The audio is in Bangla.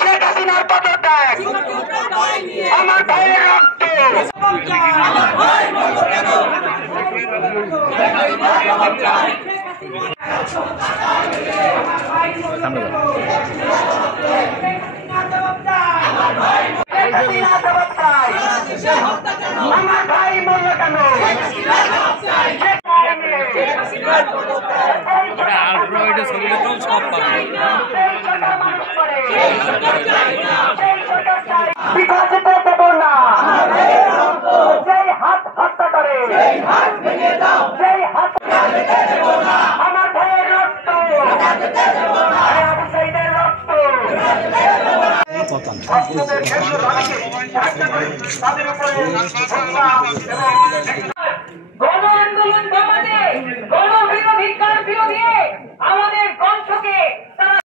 শেখ হাসিনার পদত্যাগ, আমার ভাইয়ের রক্ত। আমার ভাই মরল কেন? বিভাজিত দেব না, যেই হাত হত্যা করে, যেই হাত আমার ভাইয়ের রক্ত, আবু সাইদের রক্ত। তাদের উপরে